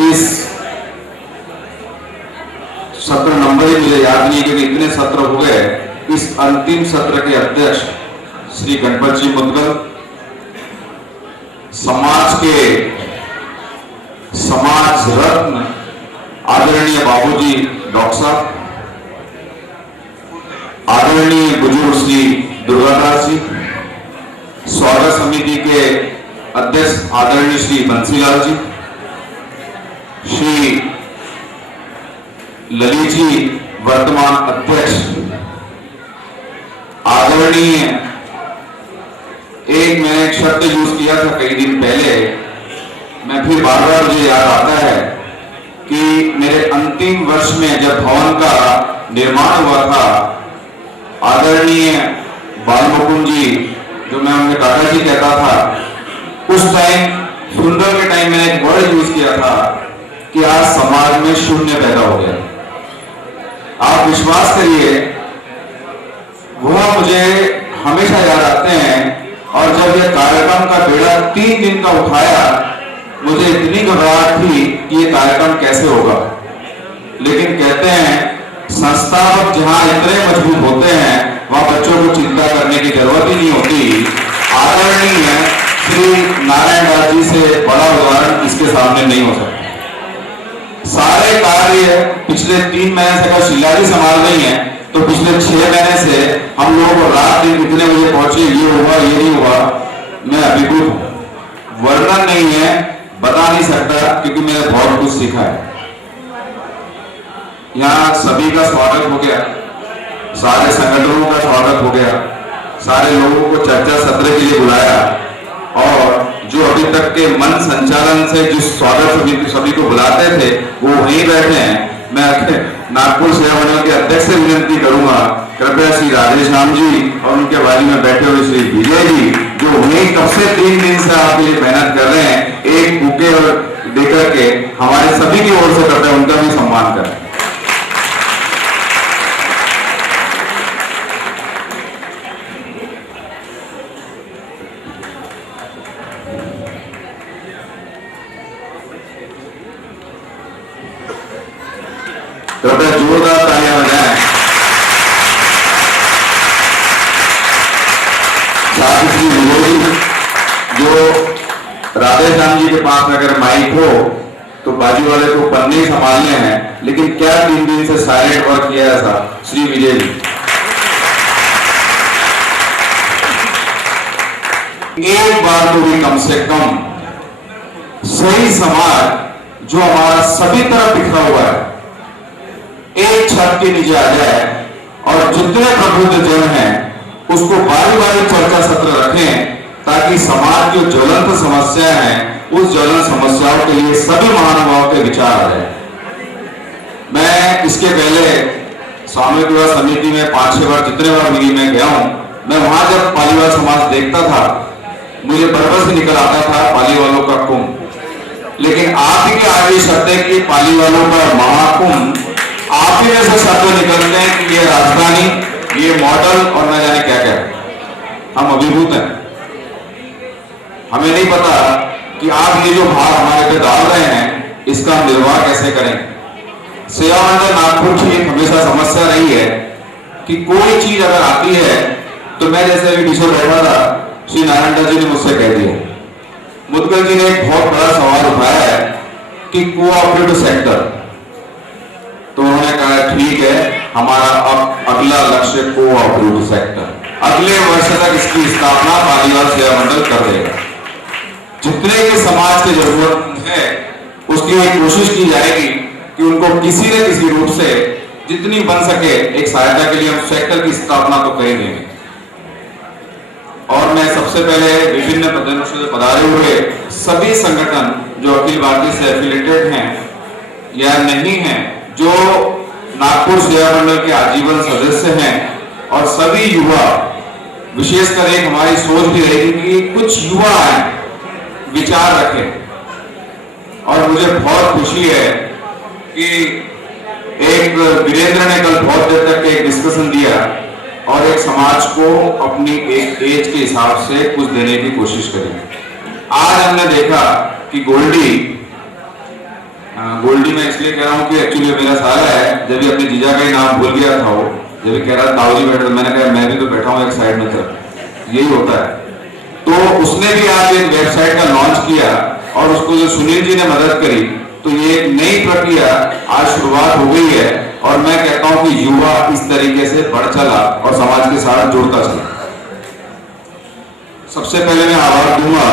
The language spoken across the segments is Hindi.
इस सत्र नंबर ही मुझे याद नहीं क्योंकि इतने सत्र हो गए। इस अंतिम सत्र के अध्यक्ष श्री गणपत जी मुदगल, समाज रत्न आदरणीय बाबूजी डॉक्टर साहब, आदरणीय बुजुर्ग श्री दुर्गादास जी, स्वागत समिति के अध्यक्ष आदरणीय श्री बंसीलाल जी, श्री ललित जी वर्तमान अध्यक्ष, आदरणीय, मैंने एक शब्द यूज किया था कई दिन पहले, मैं फिर बार बार मुझे याद आता है कि मेरे अंतिम वर्ष में जब भवन का निर्माण हुआ था, आदरणीय बालमुकुंद जी, जो मैं उनके दादाजी कहता था, उस टाइम सुंदर के टाइम मैंने एक वर्ड यूज किया था कि आज समाज में शून्य पैदा हो गया। आप विश्वास करिए, वह मुझे हमेशा याद आते हैं। और जब यह कार्यक्रम का बेड़ा 3 दिन का उठाया, मुझे इतनी घबराहट थी कि ये कार्यक्रम कैसे होगा। लेकिन कहते हैं संस्थापक जहां इतने मजबूत होते हैं वहां बच्चों को चिंता करने की जरूरत ही नहीं होती। आदरणीय श्री नारायण दास जी से बड़ा उदाहरण इसके सामने नहीं हो सकता। सारे कार्य पिछले 3 महीने से अगर शीला जी संभाल रही हैं, तो पिछले 6 महीने से हम लोगों को रात दिन कितने बजे पहुंचे, ये हुआ ये नहीं हुआ, मैं अभिभूत हूं, वर्णन नहीं है, बता नहीं सकता, क्योंकि मैंने बहुत कुछ सीखा है। यहाँ सभी का स्वागत हो गया, सारे संगठनों का स्वागत हो गया, सारे लोगों को चर्चा सत्र के लिए बुलाया, और जो अभी तक के मन संचालन से जिस स्वागत सभी को बुलाते थे वो वहीं बैठे हैं। मैं नागपुर सेवा मंडल के अध्यक्ष से विनती करूंगा, कृपया श्री राधेश्याम जी और उनके बारे में बैठे हुए श्री विजय जी, जो वहीं कब से 3 दिन से आपके लिए मेहनत कर रहे हैं, एक बुके और देकर के हमारे सभी की ओर से कृपया उनका भी सम्मान करें। कृपया जोरदार तालियां बजाएं। साथ ही विरोधी, जो राधेश्याम जी के पास अगर माइक हो तो बाजू वाले को पन्ने संभालने हैं, लेकिन क्या 3 दिन से साइलेंट वर्क किया ऐसा, श्री विजय जी। एक बार तो भी कम से कम सही समाज जो हमारा सभी तरफ बिखरा हुआ है, एक छत के नीचे आ जाए और जितने प्रबुद्ध जन हैं उसको बारी बारी चर्चा सत्र रखें, ताकि समाज की ज्वलंत समस्या है उस ज्वलंत समस्याओं के लिए सभी महानुभावों के विचार आ जाए। मैं इसके पहले स्वामी विवाह समिति में 5-6 बार जितने बार मिली में गया हूं, मैं वहां जब पालीवाल समाज देखता था, मुझे बरबर से निकल आता था पाली वालों का कुंभ। लेकिन आप ही के आगे शर्त है कि पाली वालों का महाकुंभ, आप ही में से शब्द निकलते हैं कि ये राजधानी, ये मॉडल और न जाने क्या क्या। हम अभिभूत हैं, हमें नहीं पता कि आप ये जो भार हमारे पे डाल रहे हैं इसका हम निर्वाह कैसे करें। सेवा मंडल नागपुर की एक हमेशा समस्या रही है कि कोई चीज अगर आती है तो मैं जैसे अभी पीछे बैठा था, श्री नारायण दास जी ने मुझसे कह दिया, मुदगल जी ने एक बहुत बड़ा सवाल उठाया है कि कोऑपरेटिव सेक्टर, तो उन्होंने कहा ठीक है, हमारा अब अगला लक्ष्य कोऑपरेटिव सेक्टर, अगले वर्ष तक इसकी स्थापना पालीवाल सेवा मंडल कर देगा। जितने भी समाज की जरूरत है उसकी कोशिश की जाएगी कि उनको किसी न किसी रूप से जितनी बन सके एक सहायता के लिए हम सेक्टर की स्थापना तो कर देंगे। और मैं सबसे पहले विभिन्न प्रदेशों से पधारे हुए सभी संगठन जो अखिल भारतीय से एफिलेटेड हैं या नहीं हैं, जो नागपुर सेवा मंडल के आजीवन सदस्य हैं, और सभी युवा, विशेषकर एक हमारी सोच भी रहेगी कि कुछ युवा आए, विचार रखें। और मुझे बहुत खुशी है कि एक वीरेंद्र ने कल बहुत देर तक एक डिस्कशन दिया और एक समाज को अपनी एक एज के हिसाब से कुछ देने की कोशिश करी। आज हमने देखा कि गोल्डी गोल्डी मैं इसलिए कह रहा हूँ कि एक्चुअली मेरा साला है, जब भी अपने जीजा का ही नाम भूल गया था वो, जब भी कह रहा ताऊ जी बैठे, मैंने कहा मैं भी तो बैठा हूँ एक साइड में, तरफ यही होता है। तो उसने भी आज एक वेबसाइट का लॉन्च किया और उसको जो सुनील जी ने मदद करी, तो ये एक नई प्रक्रिया आज शुरुआत हो गई है और मैं कहता हूं कि युवा इस तरीके से बढ़ चला और समाज के साथ जुड़ता चला। सबसे पहले मैं आभार दूंगा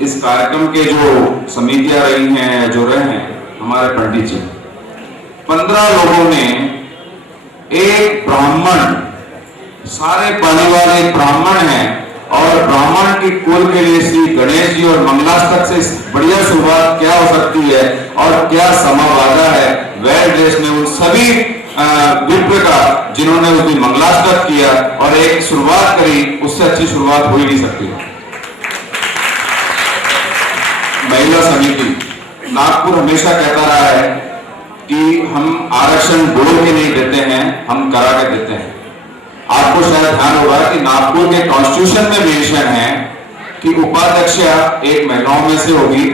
इस कार्यक्रम के जो समितियां रही हैं, जो रहे हैं हमारे पंडित जी। 15 लोगों ने एक ब्राह्मण, सारे परिवार एक ब्राह्मण हैं और ब्राह्मण की कुल के लिए श्री गणेश जी और मंगलाष्टक से बढ़िया शुरुआत क्या हो सकती है और क्या समावादा है, वेल ड्रेस में उन सभी विप्र का जिन्होंने उस दिन मंगलाष्टक किया और एक शुरुआत करी, उससे अच्छी शुरुआत हो ही नहीं सकती। महिला समिति नागपुर हमेशा कहता रहा है कि हम आरक्षण बोल के नहीं देते हैं, हम करा के देते हैं। आपको शायद ध्यान होगा कि नागपुर के कॉन्स्टिट्यूशन में मेंशन है कि उपाध्यक्ष एक महिलाओं में से होगी,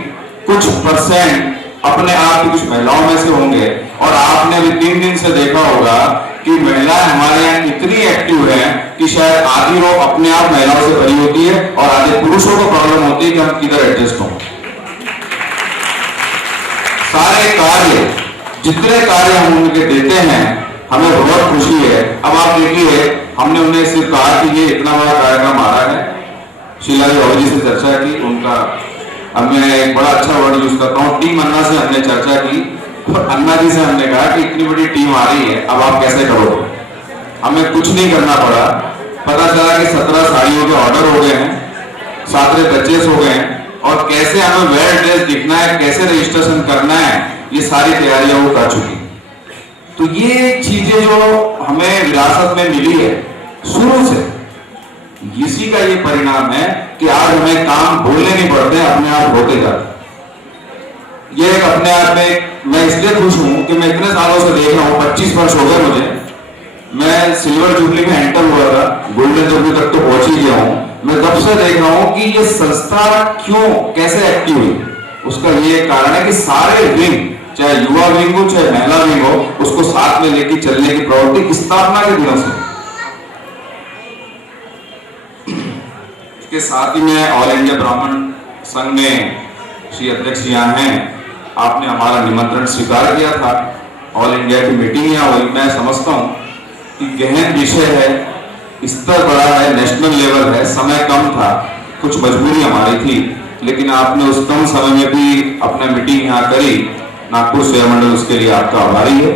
कुछ परसेंट अपने आप की कुछ महिलाओं में से होंगे। और आपने अभी 3 दिन से देखा होगा कि महिलाएं हमारे यहाँ इतनी एक्टिव हैं कि शायद आधी रो अपने आप महिलाओं से भरी होती है और आधे पुरुषों को प्रॉब्लम होती है कि हम किधर एडजस्ट हों। सारे कार्य, जितने कार्य हम उनके देते हैं, हमें बहुत खुशी है। अब आप देखिए, हमने उन्हें सिर्फ कहा कि ये इतना बड़ा कार्यक्रम आ रहा है, शीला जी से चर्चा की, उनका अब मैं एक बड़ा अच्छा वर्ड यूज करता हूँ, टीम अन्ना से हमने चर्चा की और अन्ना जी से हमने कहा कि इतनी बड़ी टीम आ रही है, अब आप कैसे करोगे। हमें कुछ नहीं करना पड़ा, पता चला कि 17 साड़ियों के ऑर्डर हो गए हैं, 7 परचेस हो गए हैं और कैसे हमें वेल ड्रेस दिखना है, कैसे रजिस्ट्रेशन करना है, ये सारी तैयारियां वो कर चुकी। तो ये चीजें जो हमें विरासत में मिली है शुरू से, इसी का ये परिणाम है कि आज हमें काम बोलने नहीं पड़ते, अपने आप होते जाते। ये एक अपने आप में मैं इसलिए खुश हूं कि मैं इतने सालों से देख रहा हूं, 25 वर्ष हो गए मुझे। मैं सिल्वर जुबली में एंटर हुआ था, गोल्डन जुबली तक तो पहुंच ही गया हूं। मैं तब से देख रहा हूं कि ये संस्था क्यों, कैसे एक्टिव हुई। उसका ये कारण है कि सारे विंग, चाहे युवा विंग हो चाहे महिला विंग हो, उसको साथ में लेकर चलने की प्रवृत्ति स्थापना के दिनों से। इसके साथ ही मैं ऑल इंडिया ब्राह्मण संघ में श्री अध्यक्ष यहाँ हैं, आपने हमारा निमंत्रण स्वीकार किया था, ऑल इंडिया की मीटिंग यहाँ हुई। मैं समझता हूँ कि गहन विषय है, स्तर बड़ा है, नेशनल लेवल है, समय कम था, कुछ मजबूरी हमारी थी, लेकिन आपने उस कम समय में भी अपना मीटिंग यहाँ करी। नागपुर सेवा मंडल उसके लिए आपका आभारी है।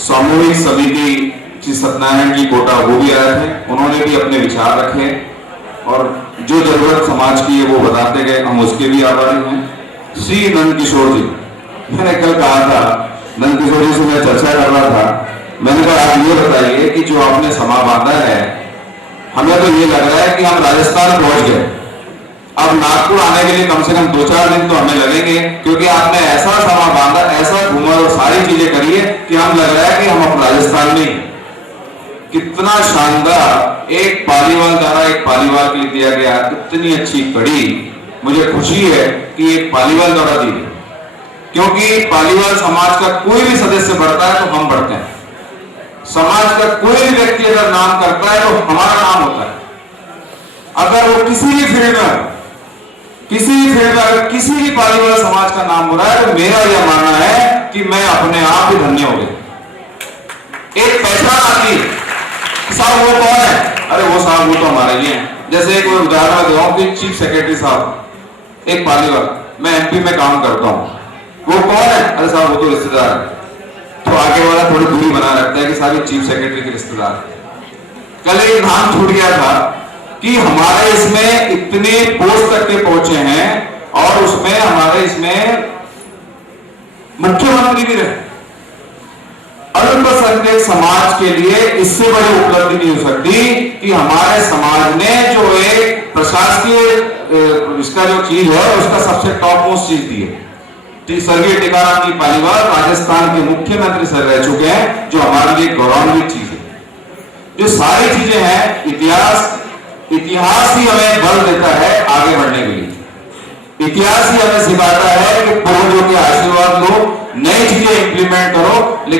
सामूहिक समिति श्री सत्यनारायण जी कोटा वो भी आए थे, उन्होंने भी अपने विचार रखे और जो जरूरत समाज की है वो बताते गए, हम उसके भी आभारी हैं। श्री नंद किशोर जी, मैंने कल कहा था, नंद किशोर जी से मैं चर्चा कर रहा था, मैंने कहा आप ये बताइए कि जो आपने समा बांधा है, हमें तो ये लग रहा है कि हम राजस्थान पहुंच गए। अब नागपुर आने के लिए कम से कम 2-4 दिन तो हमें लगेंगे, क्योंकि आपने ऐसा समा बांधा, ऐसा घूमा और सारी चीजें करी है कि हम लग रहा है कि हम अब राजस्थान में। कितना शानदार एक पालीवाल द्वारा एक पालीवाल के लिए दिया गया, इतनी अच्छी कड़ी, मुझे खुशी है कि एक पालीवाल द्वारा दी, क्योंकि पालीवाल समाज का कोई भी सदस्य बढ़ता है तो हम बढ़ते हैं। समाज का कोई भी व्यक्ति अगर नाम करता है तो हमारा नाम होता है। अगर वो किसी भी फील्ड में अगर किसी भी पालीवाल समाज का नाम हो रहा है तो मेरा यह मानना है कि मैं अपने आप ही धन्य हो गया। एक पहचान आती है, साहब वो कौन है, अरे वो साहब वो तो हमारे ही हैं। जैसे एक उदाहरण दे रहा हूं कि चीफ सेक्रेटरी साहब एक पालीवाल, मैं एमपी में काम करता हूं, वो कौन है, अरे साहब वो तो रिश्तेदार है। तो आगे वाला थोड़ी दूरी बना रखता है कि साहब चीफ सेक्रेटरी के रिश्तेदार। कल एक नाम छूट गया था कि हमारे इसमें इतने पोस्ट तक के पहुंचे हैं और उसमें हमारे इसमें मुख्यमंत्री भी रहे। अल्पसंख्यक समाज के लिए इससे बड़ी उपलब्धि नहीं हो सकती कि हमारे समाज ने जो एक प्रशासकीय इसका जो चीज है उसका सबसे टॉप मोस्ट चीज दी है। स्वर्गीय टीकाराम जी पालीवाल राजस्थान के मुख्यमंत्री सर रह चुके हैं, जो हमारे लिए गौरवान्वित चीज है। जो सारी चीजें हैं, इतिहास ही हमें बल देता है आगे बढ़ने के लिए। इतिहास ही हमें सिखाता है कि नई चीजें इंप्लीमेंट करो।